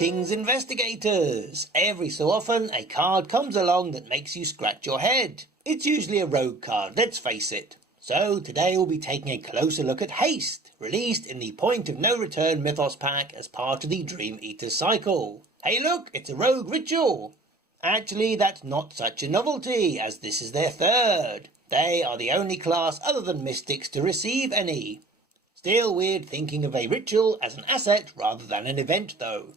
Greetings, investigators! Every so often a card comes along that makes you scratch your head. It's usually a rogue card, let's face it. So today we'll be taking a closer look at Haste, released in the Point of No Return Mythos pack as part of the Dream Eater cycle. Hey look, it's a rogue ritual! Actually, that's not such a novelty, as this is their third. They are the only class other than Mystics to receive any. Still weird thinking of a ritual as an asset rather than an event though.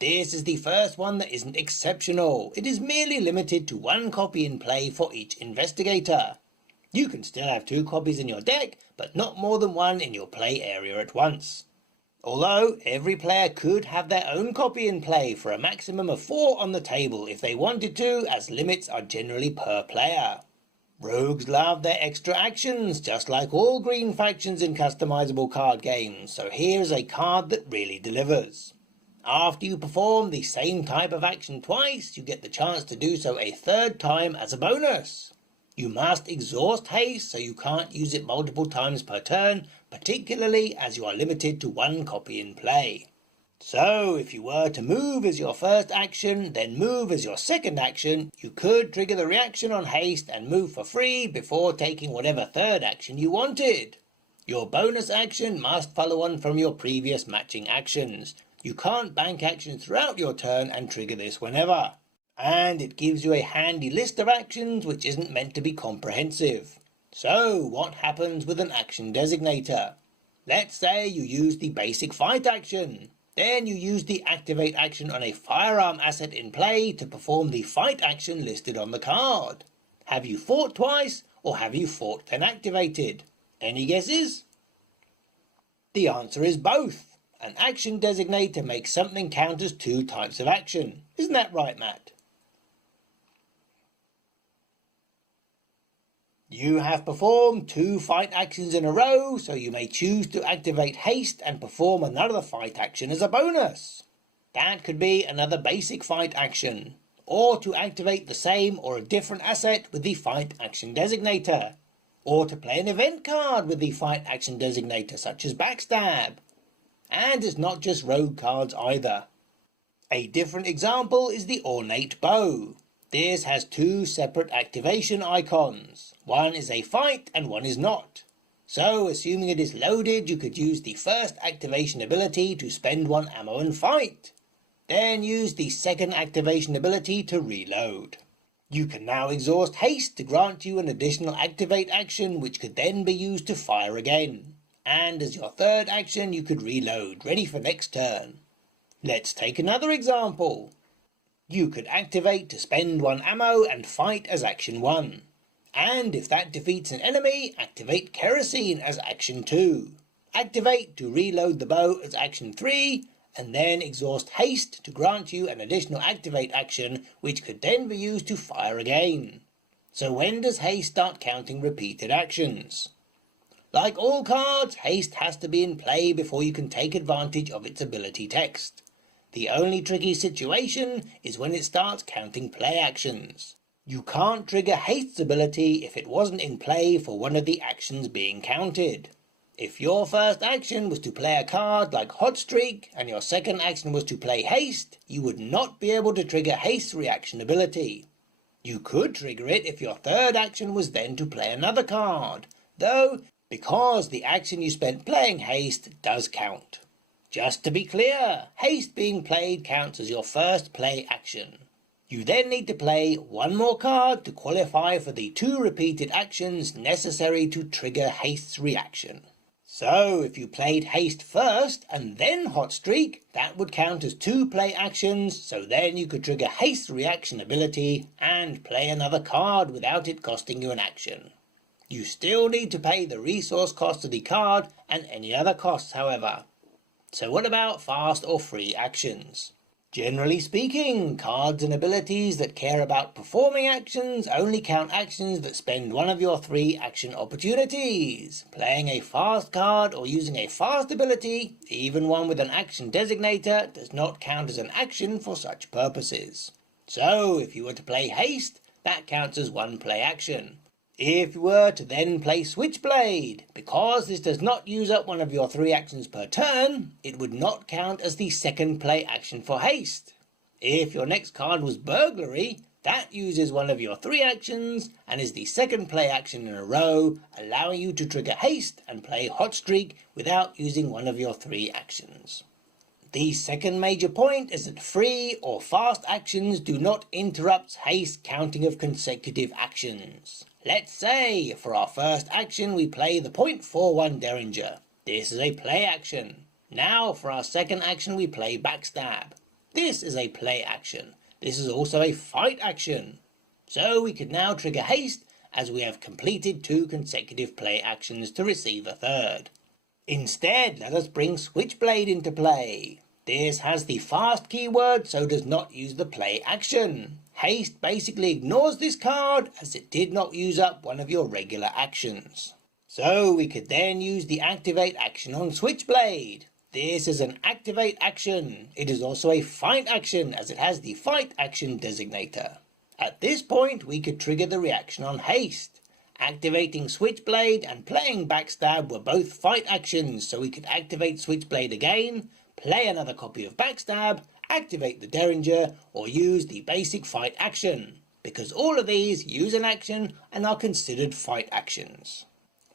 This is the first one that isn't exceptional. It is merely limited to one copy in play for each investigator. You can still have 2 copies in your deck, but not more than 1 in your play area at once. Although, every player could have their own copy in play for a maximum of 4 on the table if they wanted to, as limits are generally per player. Rogues love their extra actions, just like all green factions in customizable card games, so here's a card that really delivers. After you perform the same type of action twice, you get the chance to do so a 3rd time as a bonus. You must exhaust Haste, so you can't use it multiple times per turn, particularly as you are limited to 1 copy in play. So, if you were to move as your first action, then move as your second action, you could trigger the reaction on Haste and move for free before taking whatever 3rd action you wanted. Your bonus action must follow on from your previous matching actions. You can't bank actions throughout your turn and trigger this whenever. And it gives you a handy list of actions which isn't meant to be comprehensive. So, what happens with an action designator? Let's say you use the basic fight action. Then you use the activate action on a firearm asset in play to perform the fight action listed on the card. Have you fought twice, or have you fought then activated? Any guesses? The answer is both. An action designator makes something count as 2 types of action. Isn't that right, Matt? You have performed 2 fight actions in a row, so you may choose to activate Haste and perform another fight action as a bonus. That could be another basic fight action, or to activate the same or a different asset with the fight action designator, or to play an event card with the fight action designator such as Backstab. And it's not just rogue cards either. A different example is the Ornate Bow. This has 2 separate activation icons. One is a fight and one is not. So, assuming it is loaded, you could use the first activation ability to spend 1 ammo and fight. Then use the second activation ability to reload. You can now exhaust Haste to grant you an additional activate action which could then be used to fire again. And as your 3rd action you could reload, ready for next turn. Let's take another example. You could activate to spend 1 ammo and fight as action 1. And if that defeats an enemy, activate Kerosene as action 2. Activate to reload the bow as action 3, and then exhaust Haste to grant you an additional activate action which could then be used to fire again. So when does Haste start counting repeated actions? Like all cards, Haste has to be in play before you can take advantage of its ability text. The only tricky situation is when it starts counting play actions. You can't trigger Haste's ability if it wasn't in play for one of the actions being counted. If your first action was to play a card like Hot Streak and your second action was to play Haste, you would not be able to trigger Haste's reaction ability. You could trigger it if your 3rd action was then to play another card, though because the action you spent playing Haste does count. Just to be clear, Haste being played counts as your first play action. You then need to play 1 more card to qualify for the 2 repeated actions necessary to trigger Haste's reaction. So if you played Haste first and then Hot Streak, that would count as 2 play actions, so then you could trigger Haste's reaction ability and play another card without it costing you an action. You still need to pay the resource cost of the card and any other costs, however. So what about fast or free actions? Generally speaking, cards and abilities that care about performing actions only count actions that spend 1 of your 3 action opportunities. Playing a fast card or using a fast ability, even one with an action designator, does not count as an action for such purposes. So if you were to play Haste, that counts as 1 play action. If you were to then play Switchblade, because this does not use up one of your 3 actions per turn, it would not count as the second play action for Haste. If your next card was Burglary, that uses one of your 3 actions and is the second play action in a row, allowing you to trigger Haste and play Hot Streak without using one of your 3 actions. The second major point is that free or fast actions do not interrupt Haste counting of consecutive actions. Let's say, for our first action, we play the .41 Derringer. This is a play action. Now, for our second action, we play Backstab. This is a play action. This is also a fight action. So we could now trigger Haste, as we have completed 2 consecutive play actions to receive a third. Instead, let us bring Switchblade into play. This has the fast keyword, so does not use the play action. Haste basically ignores this card, as it did not use up one of your regular actions. So we could then use the activate action on Switchblade. This is an activate action. It is also a fight action, as it has the fight action designator. At this point, we could trigger the reaction on Haste. Activating Switchblade and playing Backstab were both fight actions, so we could activate Switchblade again, play another copy of Backstab, activate the Derringer, or use the basic fight action, because all of these use an action and are considered fight actions.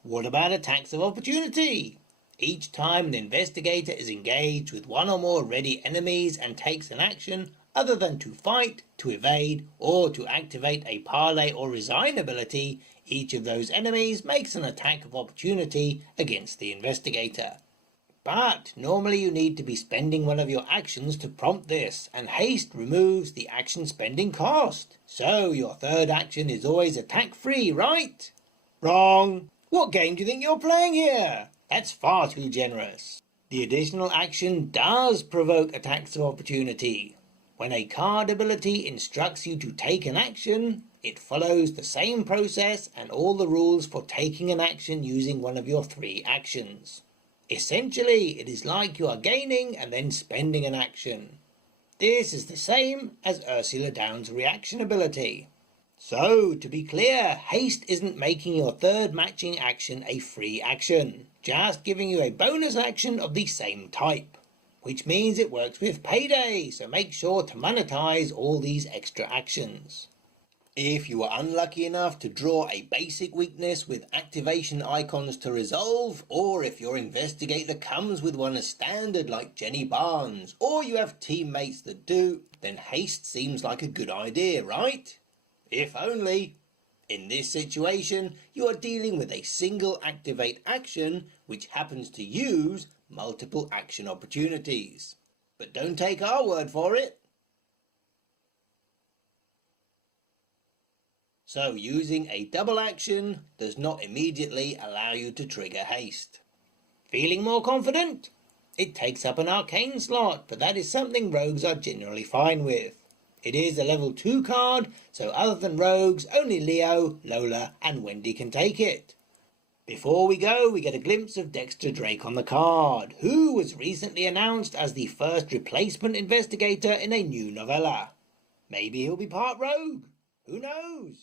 What about attacks of opportunity? Each time an investigator is engaged with one or more ready enemies and takes an action other than to fight, to evade, or to activate a parlay or resign ability, each of those enemies makes an attack of opportunity against the investigator. But normally you need to be spending one of your actions to prompt this, and Haste removes the action spending cost. So your third action is always attack free, right? Wrong! What game do you think you're playing here? That's far too generous. The additional action does provoke attacks of opportunity. When a card ability instructs you to take an action, it follows the same process and all the rules for taking an action using one of your 3 actions. Essentially, it is like you are gaining and then spending an action. This is the same as Ursula Down's reaction ability. So, to be clear, Haste isn't making your third matching action a free action, just giving you a bonus action of the same type. Which means it works with Payday, so make sure to monetize all these extra actions. If you are unlucky enough to draw a basic weakness with activation icons to resolve, or if your investigator comes with one as standard like Jenny Barnes, or you have teammates that do, then Haste seems like a good idea, right? If only. In this situation, you are dealing with a single activate action which happens to use multiple action opportunities. But don't take our word for it. So using a double action does not immediately allow you to trigger Haste. Feeling more confident? It takes up an arcane slot, but that is something rogues are generally fine with. It is a level 2 card, so other than rogues, only Leo, Lola and Wendy can take it. Before we go, we get a glimpse of Dexter Drake on the card, who was recently announced as the first replacement investigator in a new novella. Maybe he'll be part rogue. Who knows?